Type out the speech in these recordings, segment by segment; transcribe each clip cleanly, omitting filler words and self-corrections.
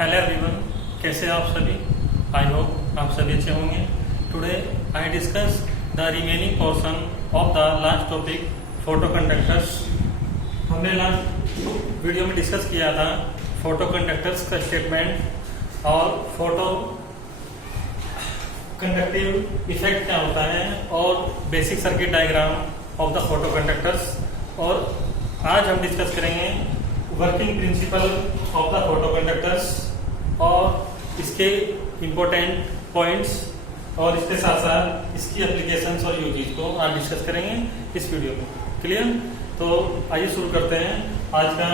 Hello everyone, कैसे हैं आप सभी। आई होप आप सभी अच्छे होंगे। Today I discuss the remaining portion of the last topic photo conductors. हमने लास्ट वीडियो में डिस्कस किया था फोटो कंडक्टर्स का स्टेटमेंट और फोटो कंडक्टिव इफेक्ट क्या होता है और basic circuit diagram of the photo conductors. और आज हम डिस्कस करेंगे working principle of the photo conductors और इसके इम्पोर्टेंट पॉइंट्स और इसके साथ साथ इसकी एप्लीकेशंस और यूजेस को आज डिस्कस करेंगे इस वीडियो में। क्लियर? तो आइए शुरू करते हैं। आज का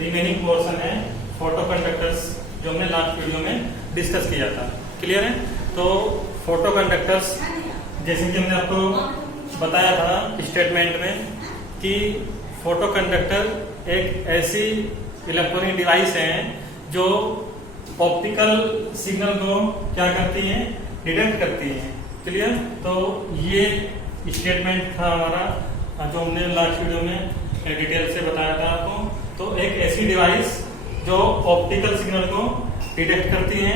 रिमेनिंग पोर्शन है फोटो कंडक्टर्स जो हमने लास्ट वीडियो में डिस्कस किया था। क्लियर है? तो फोटो कंडक्टर्स जैसे कि हमने आपको बताया था स्टेटमेंट में कि फोटो कंडक्टर एक ऐसी इलेक्ट्रॉनिक डिवाइस है जो ऑप्टिकल सिग्नल को क्या करती है, डिटेक्ट करती है। क्लियर? तो ये स्टेटमेंट था हमारा जो हमने लास्ट वीडियो में डिटेल से बताया था आपको। तो एक ऐसी डिवाइस जो ऑप्टिकल सिग्नल को डिटेक्ट करती है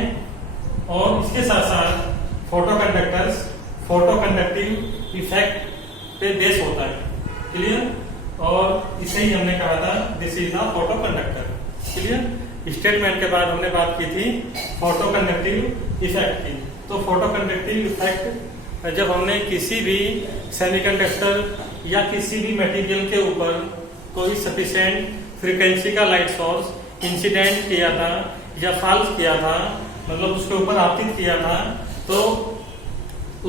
और इसके साथ साथ photo conductors photo conductive effect पे बेस होता है। क्लियर? और इसे ही हमने कहा था this is the photo conductor. Clear? Statement के बाद हमने बात की थी फोटो कंडक्टिव इफेक्ट की। तो फोटो कंडक्टिव इफेक्ट जब हमने किसी भी सेमीकंडक्टर या किसी भी मटेरियल के ऊपर कोई सफिशिएंट फ्रीक्वेंसी का लाइट सोर्स इंसिडेंट किया था या फॉल्स किया था, मतलब उसके ऊपर आपतित किया था, तो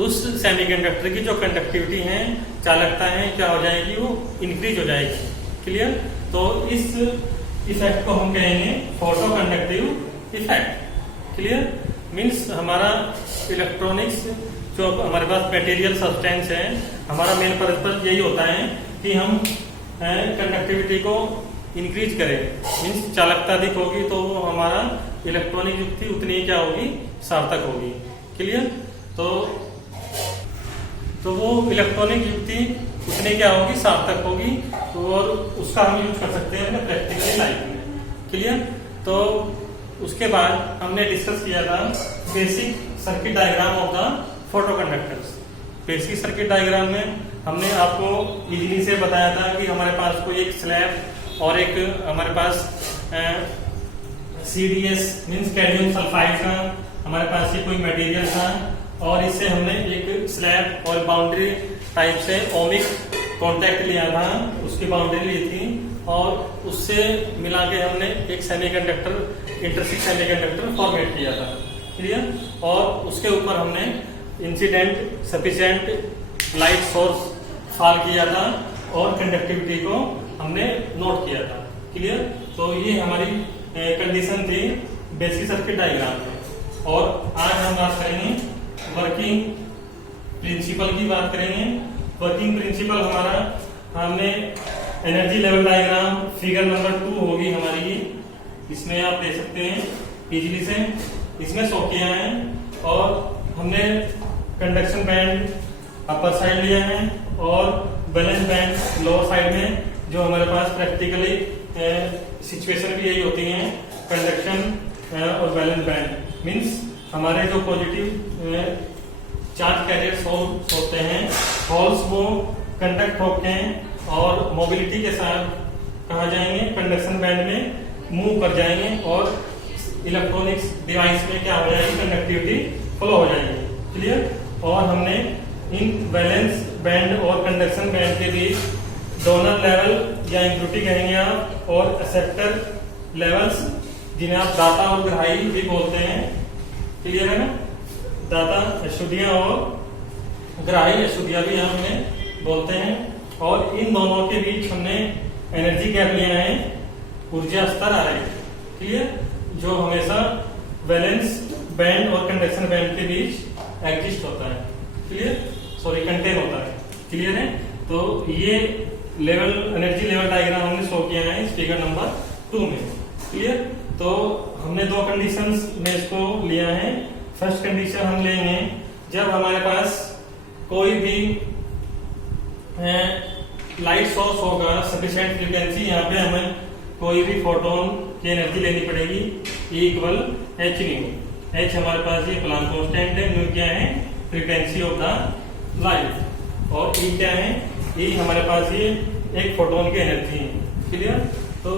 उस सेमीकंडक्टर की जो कंडक्टिविटी है, चालकता है, क्या हो जाएगी, वो इंक्रीज हो जाएगी। क्लियर? तो इस इफेक्ट को हम कहेंगे photo conductive effect. Clear? Means हमारा इलेक्ट्रॉनिक्स जो हमारे पास मटेरियल सब्सटेंस है, हमारा मेन पर्पस यही होता है कि हम कंडक्टिविटी को इंक्रीज करें। मीन्स चालकता अधिक होगी तो हमारा इलेक्ट्रॉनिक युक्ति उतनी क्या होगी, सार्थक होगी। क्लियर? तो वो इलेक्ट्रॉनिक युक्ति उतनी क्या होगी, सार्थक होगी, और उसका हम यूज कर सकते हैं अपने प्रैक्टिकल लाइफ में। क्लियर? तो उसके बाद हमने डिस्कस किया था basic circuit diagram of the photo conductors. Basic circuit diagram में हमने आपको इजीली से बताया था कि हमारे पास कोई एक स्लैब और एक हमारे पास CDS मीन्स कैडमियम सल्फाइड का हमारे पास ये कोई मटेरियल था, और इससे हमने एक स्लैब और बाउंड्री टाइप से ओमिक कांटेक्ट लिया था, उसकी बाउंड्री ली थी, और उससे मिला के हमने एक सेमीकंडक्टर इंटरसिक सेमीकंडक्टर फॉर्मेट किया था। क्लियर? और उसके ऊपर हमने incident sufficient light source fall किया था और कंडक्टिविटी को हमने नोट किया था। क्लियर? तो ये हमारी कंडीशन थी बेसिक सर्किट डायग्राम में। और आज हम बात करेंगे वर्किंग प्रिंसिपल की बात करेंगे। वर्किंग प्रिंसिपल हमारा, हमने energy level diagram figure number 2 होगी हमारी, इसमें आप देख सकते हैं इजीली से, इसमें शो किया है। और हमने कंडक्शन बैंड अपर साइड लिया है और बैलेंस बैंड लोअर साइड में, जो हमारे पास प्रैक्टिकली सिचुएशन भी यही होती है, कंडक्शन और बैलेंस बैंड मीन्स हमारे जो पॉजिटिव चार्ज कैरियर्स होते हैं, होल्स वो कंडक्ट होके और मोबिलिटी के साथ कहाँ जाएंगे, कंडक्शन बैंड में मूव कर जाएंगे और इलेक्ट्रॉनिक्स डिवाइस में क्या हो जाएगी, कंडक्टिविटी फ्लो हो जाएगी। क्लियर? और हमने इन बैलेंस बैंड और कंडक्शन बैंड के बीच डोनर लेवल या इम्प्यूरिटी कहेंगे आप, और एक्सेप्टर लेवल्स जिन्हें आप दाता और ग्राही भी बोलते हैं। क्लियर है ना? दाता अशुद्धियां और ग्राही अशुद्धियां भी हमें बोलते हैं। और इन दोनों के बीच हमने एनर्जी गैप लिया है, ऊर्जा स्तर आ रही है। क्लियर? जो हमेशा बैलेंस बैंड और कंडक्शन बैंड के बीच एग्जिस्ट होता है। क्लियर? सॉरी, कंटेन होता है। क्लियर है? तो ये लेवल एनर्जी लेवल डायग्राम हमने शो किया है इस फिगर नंबर 2 में। क्लियर? तो हमने दो कंडीशंस में इसको लिया है। फर्स्ट कंडीशन हम लेंगे जब हमारे पास कोई भी लाइट सोर्स होगा सफिशिएंट फ्रीक्वेंसी, यहाँ पे हमें कोई भी फोटोन की एनर्जी लेनी पड़ेगी E equal H new. H हमारे पास ये प्लांक कांस्टेंट है, न्यू क्या है फ्रीक्वेंसी ऑफ द लाइट, और E क्या है E हमारे पास ये एक फोटोन की एनर्जी है। क्लियर। तो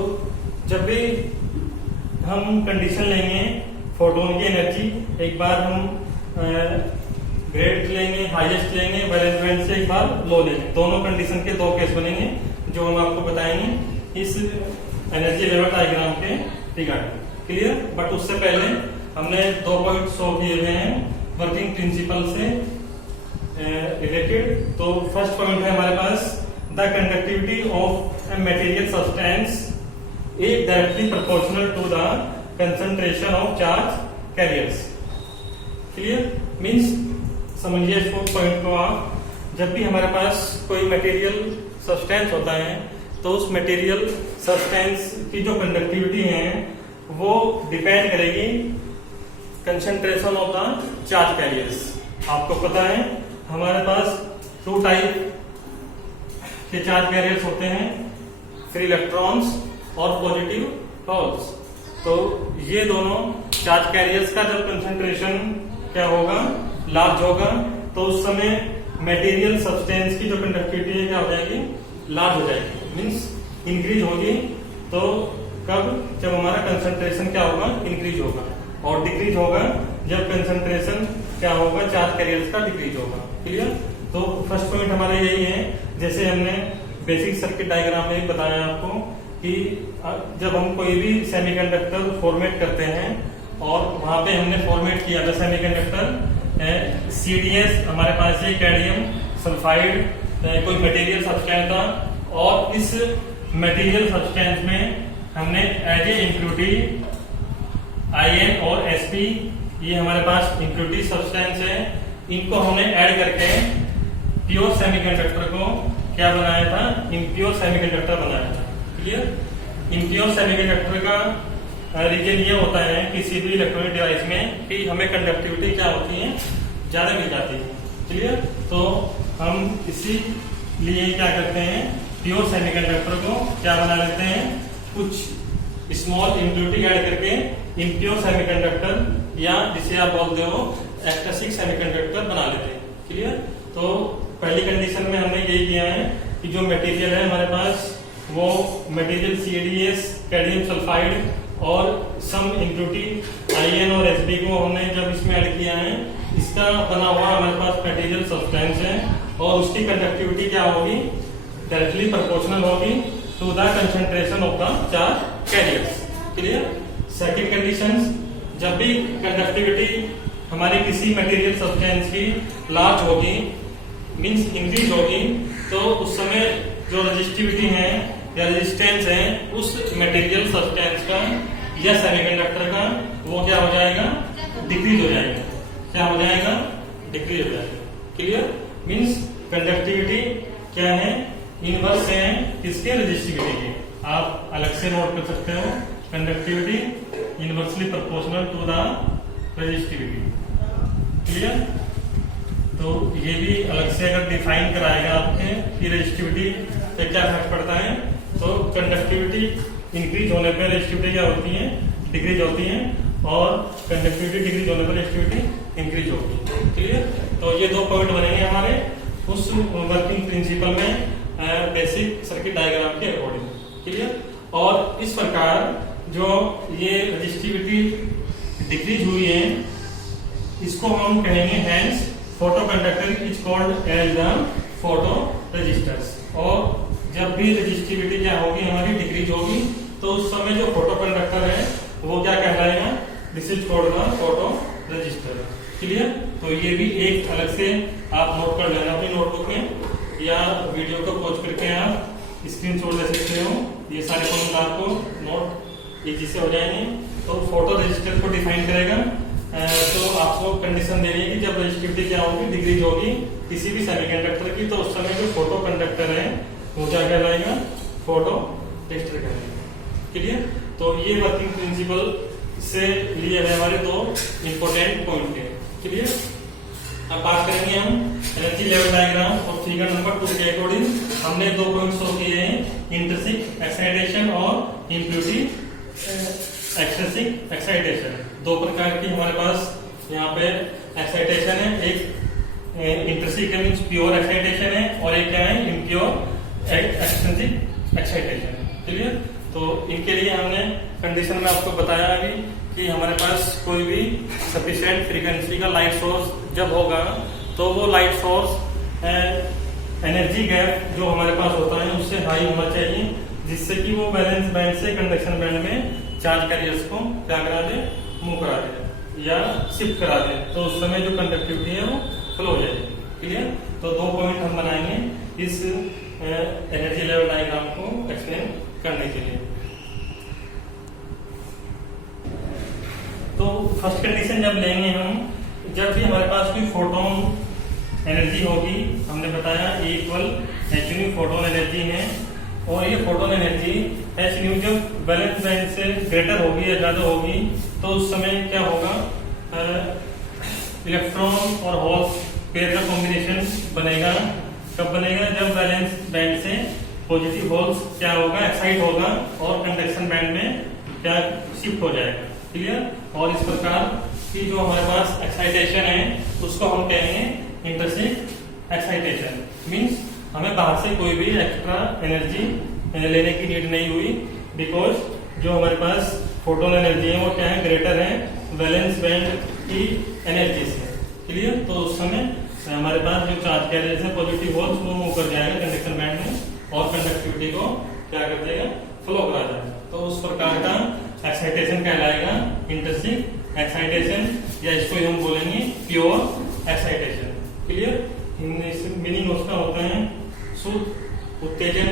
जब भी हम कंडीशन लेंगे फोटोन की एनर्जी, एक बार हम ग्रेट लेंगे, हाईएस्ट लेंगे, वैलेंस बैंड से एक बार लो लेंगे, दोनों कंडीशन के दो केस बनेंगे जो हम आपको बताएंगे इस एनर्जी लेवल डायग्राम के रिगार्डिंग। क्लियर। बट उससे पहले हमने 2 पॉइंट शो किए हुए हैं वर्किंग प्रिंसिपल से रिलेटेड। तो फर्स्ट पॉइंट है हमारे पास the conductivity of a material substance is directly proportional to the concentration of charge carriers. Clear. Means समझिए इस पॉइंट को आप, जब भी हमारे पास कोई मटेरियल सब्सटेंस होता है तो उस मटेरियल सब्सटेंस की जो कंडक्टिविटी है वो डिपेंड करेगी concentration of the charge carriers. आपको पता है हमारे पास 2 टाइप के चार्ज कैरियर्स होते हैं, फ्री इलेक्ट्रॉन्स और पॉजिटिव होल्स। तो ये दोनों चार्ज कैरियर्स का जब कंसंट्रेशन क्या होगा लार्ज होगा तो उस समय मटेरियल सब्सटेंस की जो कंडक्टिविटी है क्या हो जाएगी लार्ज हो जाएगी, मीन्स इंक्रीज होगी। तो कब, जब हमारा कंसंट्रेशन क्या होगा इंक्रीज होगा, और डिक्रीज होगा जब कंसंट्रेशन क्या होगा चार्ज कैरियर्स का डिक्रीज होगा। क्लियर। तो फर्स्ट पॉइंट हमारा यही है, जैसे हमने बेसिक सर्किट डायग्राम में बताया आपको कि जब हम कोई भी सेमीकंडक्टर फॉर्मेट करते हैं और वहां पे हमने फॉर्मेट किया था सेमीकंडक्टर CDS, हमारे पास ये कैडमियम सल्फाइड कोई मटेरियल सब्सटेंस था, और इस मटेरियल सब्सटेंस में हमने एज ए इम्प्यूरिटी IN और SP, ये हमारे पास इम्प्यूरिटी सब्सटेंस है, इनको हमने ऐड करके प्योर सेमीकंडक्टर को क्या बनाया था इम्प्योर सेमीकंडक्टर बनाया था। क्लियर। इम्प्योर सेमीकंडक्टर का रीजन ये होता है किसी भी इलेक्ट्रॉनिक डिवाइस में कि हमें कंडक्टिविटी क्या होती है ज्यादा मिल जाती है। क्लियर। तो हम इसीलिए क्या करते हैं प्योर सेमीकंडक्टर को क्या बना लेते हैं, कुछ स्मॉल इम्प्योरिटी ऐड करके इम्प्योर सेमीकंडक्टर या जिसे आप बोलते हो एक्सट्रिंसिक सेमीकंडक्टर बना लेते हैं। क्लियर। तो पहली कंडीशन में हमने यही किया है कि जो मटेरियल है हमारे पास वो मटेरियल CDS कैडमियम सल्फाइड और सम इम्प्यूरिटी IN और SB को हमने जब इसमें ऐड किया है, इसका बना हुआ हमारे पास मटेरियल सब्सटेंस है और उसकी कंडक्टिविटी क्या होगी डायरेक्टली प्रोपोर्शनल होगी to the concentration of the charge carriers. Clear. Second condition, जब भी कंडक्टिविटी हमारी किसी मटेरियल सब्सटेंस की लार्ज होगी मींस इंक्रीज होगी, तो उस समय जो रेजिस्टिविटी है या रेजिस्टेंस है उस मटेरियल सब्सटेंस का या सेमीकंडक्टर का वो क्या हो जाएगा डिक्रीज हो जाएगा। क्या हो जाएगा डिक्रीज हो जाएगा। क्लियर। मींस कंडक्टिविटी क्या है इनवर्स है किसके रेजिस्टिविटी के। आप अलग से नोट कर सकते हो conductivity inversely proportional to the resistivity. Clear. तो ये भी अलग से अगर डिफाइन कराएगा आपने कि रेजिस्टिविटी पे क्या फर्क पड़ता है, तो कंडक्टिविटी इंक्रीज होने पर रेजिस्टिविटी क्या होती है डिक्रीज होती है, और कंडक्टिविटी डिक्रीज होने पर रेजिस्टिविटी इंक्रीज होगी। क्लियर। तो ये 2 पॉइंट बनेंगे हमारे उस वर्किंग प्रिंसिपल में बेसिक सर्किट डायग्राम के अकॉर्डिंग। क्लियर। और इस प्रकार जो ये रेजिस्टिविटी डिक्रीज हुई है इसको हम कहेंगे hence photo conductor is called as the photo resistors. और जब भी रेजिस्टिविटी क्या होगी हमारी डिक्रीज होगी तो उस समय जो फोटो कंडक्टर है वो क्या कहलाएगा this is called the photo resistor. Clear. तो ये भी एक अलग से आप नोट कर लेना अपनी नोटबुक में या वीडियो को पॉज करके आप स्क्रीनशॉट ले सकते हो। ये सारे पॉइंट आपको नोट इजी से हो जाएंगे। तो फोटो रेजिस्टर को डिफाइन करेगा तो आपको कंडीशन देनी है कि जब रेजिस्टिविटी क्या होगी डिक्रीज होगी किसी भी सेमीकंडक्टर की, तो उस समय जो फोटो कंडक्टर है वो क्या कहलाएगा फोटो रेजिस्टर कहलाएगा। क्लियर। तो ये वर्किंग प्रिंसिपल से लिए हुए हमारे 2 इंपोर्टेंट पॉइंट है। क्लियर। अब बात करेंगे हम एनर्जी लेवल डायग्राम और फिगर नंबर 2 के अकॉर्डिंग हमने 2 पॉइंट शो किए हैं इंट्रिंसिक एक्साइटेशन और इम्प्यूरिटी एक्सट्रिंसिक एक्साइटेशन। दो प्रकार की हमारे पास यहाँ पे एक्साइटेशन है, एक इंट्रिंसिक मींस प्योर एक्साइटेशन है और एक क्या है इम्प्योर एक्सट्रिंसिक एक्साइटेशन है। क्लियर? तो इनके लिए हमने कंडीशन में आपको बताया अभी कि हमारे पास कोई भी सफिशिएंट फ्रीक्वेंसी का लाइट सोर्स जब होगा तो वो लाइट सोर्स एनर्जी गैप जो हमारे पास होता है उससे हाई होना चाहिए, जिससे कि वो बैलेंस बैंड से कंडक्शन बैंड में चार्ज कैरियर्स को क्या करा दे, मूव करा दे या शिफ्ट करा दे, तो उस समय जो कंडक्टिविटी है वो फ्लो हो जाएगी। क्लियर? तो दो पॉइंट हम बनाएंगे इस एनर्जी लेवल डायग्राम को एक्सप्लेन करने के लिए। तो फर्स्ट कंडीशन जब लेंगे हम, जब भी हमारे पास कोई फोटोन एनर्जी होगी, हमने बताया E equal H new photon energy है, और ये फोटोन एनर्जी एच न्यू जब बैलेंस बैंड से ग्रेटर होगी या ज्यादा होगी तो उस समय क्या होगा, इलेक्ट्रॉन और होल्स पेयर का कॉम्बिनेशन बनेगा। कब बनेगा? जब बैलेंस बैंड से पॉजिटिव होल्स क्या होगा, एक्साइट होगा और कंडक्शन बैंड में क्या शिफ्ट हो जाएगा। क्लियर? और इस प्रकार की जो हमारे पास एक्साइटेशन है उसको हम कहेंगे इंट्रिंसिक एक्साइटेशन। मींस हमें बाहर से कोई भी एक्स्ट्रा एनर्जी लेने की नीड नहीं हुई, बिकॉज जो हमारे पास फोटोन एनर्जी है वो क्या है, ग्रेटर है वैलेंस बैंड की एनर्जी से। क्लियर? तो उस समय हमारे पास जो चार्ज कैरियर्स है पॉजिटिव होल्स वो मूव कर जाएगा कंडक्शन बैंड में और कंडक्टिविटी को क्या कर देगा, फ्लो करा जाएगा। तो उस प्रकार का एक्साइटेशन कहलाएगा इंट्रिंसिक एक्साइटेशन, या इसको हम बोलेंगे प्योर एक्साइटेशन। क्लियर? मीनिंग उसका होता है शुद्ध उत्तेजन,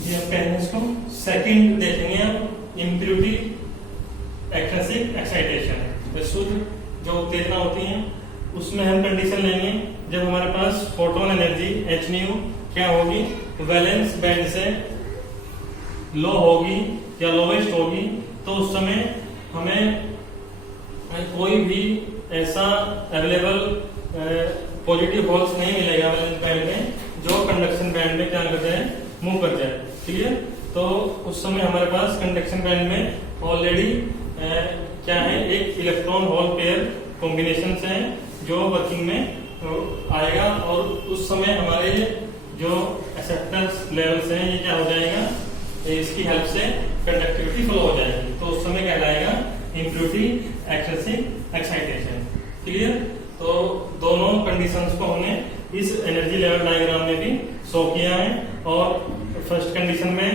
ये हम कहेंगे इसको। सेकंड देखेंगे अब इम्प्योरिटी एक्सट्रिंसिक एक्साइटेशन। तो शुद्ध जो उत्तेजना होती है उसमें हम कंडीशन लेंगे जब हमारे पास फोटोन एनर्जी एच न्यू क्या होगी, वैलेंस बैंड से लो होगी या लोवेस्ट होगी, तो उस समय हमें कोई भी ऐसा अवेलेबल पॉजिटिव होल्स नहीं मिलेगा वैलेंस बैंड में जो कंडक्शन बैंड में क्या कर जाए, मूव कर जाए। क्लियर? तो उस समय हमारे पास कंडक्शन बैंड में ऑलरेडी क्या है, एक इलेक्ट्रॉन होल पेयर कॉम्बिनेशन है जो वर्किंग में आएगा, और उस समय हमारे जो एक्सेप्टेंस लेवल्स हैं ये क्या हो जाएगा, इसकी हेल्प से कंडक्टिविटी फ्लो हो जाएगी। तो उस समय कहलाएगा इम्प्योरिटी एक्सट्रिंसिक एक्साइटेशन। क्लियर? तो दोनों कंडीशंस को हमने इस एनर्जी लेवल डायग्राम में भी शो किया है, और फर्स्ट कंडीशन में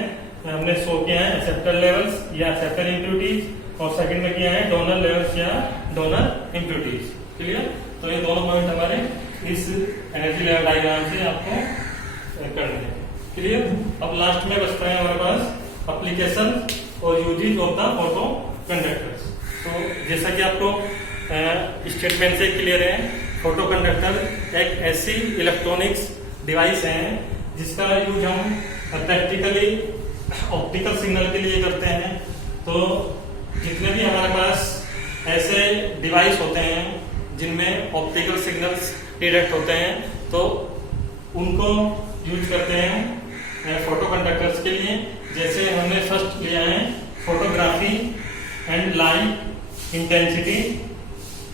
हमने शो किया है एक्सेप्टर लेवल्स या एक्सेप्टर इम्प्योरिटीज, और सेकंड में किया है डोनर लेवल्स या डोनर इम्प्योरिटीज। क्लियर? तो ये दोनों पॉइंट हमारे इस एनर्जी लेवल डायग्राम से आपको करने हैं। क्लियर? अब लास्ट में बचता है हमारे पास एप्लीकेशन और uses of the photo conductors. तो जैसा कि आपको स्टेटमेंट से क्लियर है, फोटो कंडक्टर एक ऐसी इलेक्ट्रॉनिक्स डिवाइस है जिसका यूज हम प्रैक्टिकली ऑप्टिकल सिग्नल के लिए करते हैं। तो जितने भी हमारे पास ऐसे डिवाइस होते हैं जिनमें ऑप्टिकल सिग्नल्स डिटेक्ट होते हैं तो उनको यूज करते हैं फोटो कंडक्टर्स के लिए। जैसे हमने फर्स्ट लिया है फोटोग्राफी एंड लाइट इंटेंसिटी,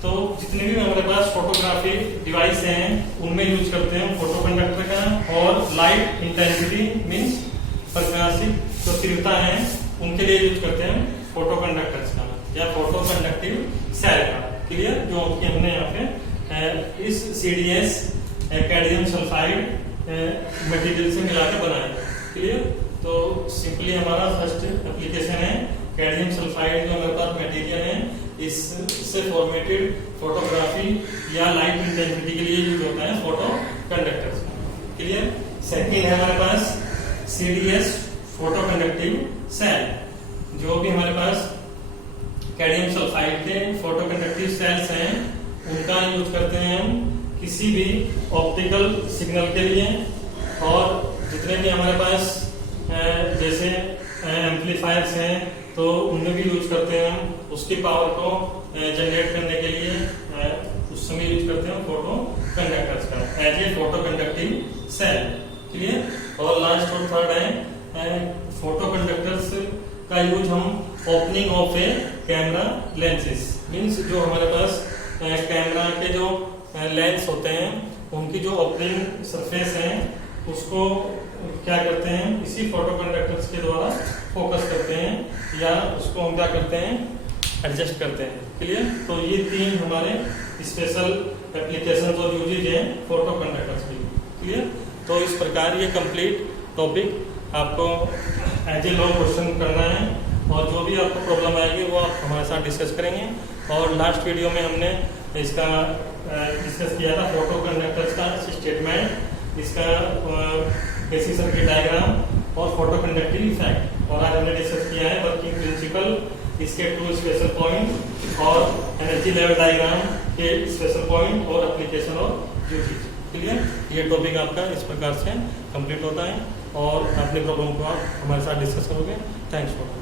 तो जितने भी हमारे पास फोटोग्राफी डिवाइस हैं उनमें यूज करते हैं फोटो कंडक्टर का, और लाइट इंटेंसिटी मींस प्रकाशिक जो तीव्रता है उनके लिए यूज करते हैं फोटो कंडक्टर्स का या फोटो कंडक्टिव सेल का। क्लियर? जो कि हमने यहाँ पे इस CDS कैडमियम सल्फाइड मटेरियल से मिलाकर बनाया। क्लियर? तो सिंपली हमारा फर्स्ट एप्लीकेशन है कैडमियम सल्फाइड जो हमारे पास मटेरियल है, इससे फॉर्मेटेड फोटोग्राफी या लाइट इंटेंसिटी के लिए यूज होता है फोटो कंडक्टर्स। क्लियर? सेकंड है हमारे पास CDS फोटो कंडक्टिव सेल, जो भी हमारे पास कैडमियम सल्फाइड के फोटो कंडक्टिव सेल्स हैं उनका यूज करते हैं हम किसी भी ऑप्टिकल सिग्नल के लिए, और जितने भी हमारे पास जैसे एम्पलीफायर्स हैं तो उनमें भी यूज करते हैं हम उसकी पावर को जनरेट करने के लिए उस समय यूज करते हैं फोटो कंडक्टर्स का as a photo conductive cell. Clear? और लास्ट और थर्ड है फोटो कंडक्टर्स का यूज हम opening of a camera lenses, means जो हमारे पास कैमरा के जो लेंस होते हैं उनकी जो ओपनिंग सरफेस है उसको क्या करते हैं, इसी फोटो कंडक्टर्स के द्वारा फोकस करते हैं या उसको हम क्या करते हैं, एडजस्ट करते हैं। क्लियर? तो ये 3 हमारे स्पेशल एप्लीकेशन और यूजेज हैं फोटो कंडक्टर्स की। क्लियर? तो इस प्रकार ये कंप्लीट टॉपिक आपको एज ए लॉन्ग क्वेश्चन करना है और जो भी आपको प्रॉब्लम आएगी वो आप हमारे साथ डिस्कस करेंगे। और लास्ट वीडियो में हमने इसका डिस्कस किया था फोटो कंडक्टर्स का स्टेटमेंट, इसका बेसिक सर्किट डायग्राम और फोटो कंडक्टिव इफेक्ट। और आज हमने डिस्कस किया है वर्किंग प्रिंसिपल, इसके 2 स्पेशल पॉइंट और एनर्जी लेवल डायग्राम के स्पेशल पॉइंट और एप्लीकेशन और यूजेज। क्लियर? ये टॉपिक आपका इस प्रकार से कंप्लीट होता है और अपनी प्रॉब्लम को आप हमारे साथ डिस्कस करोगे। Thanks for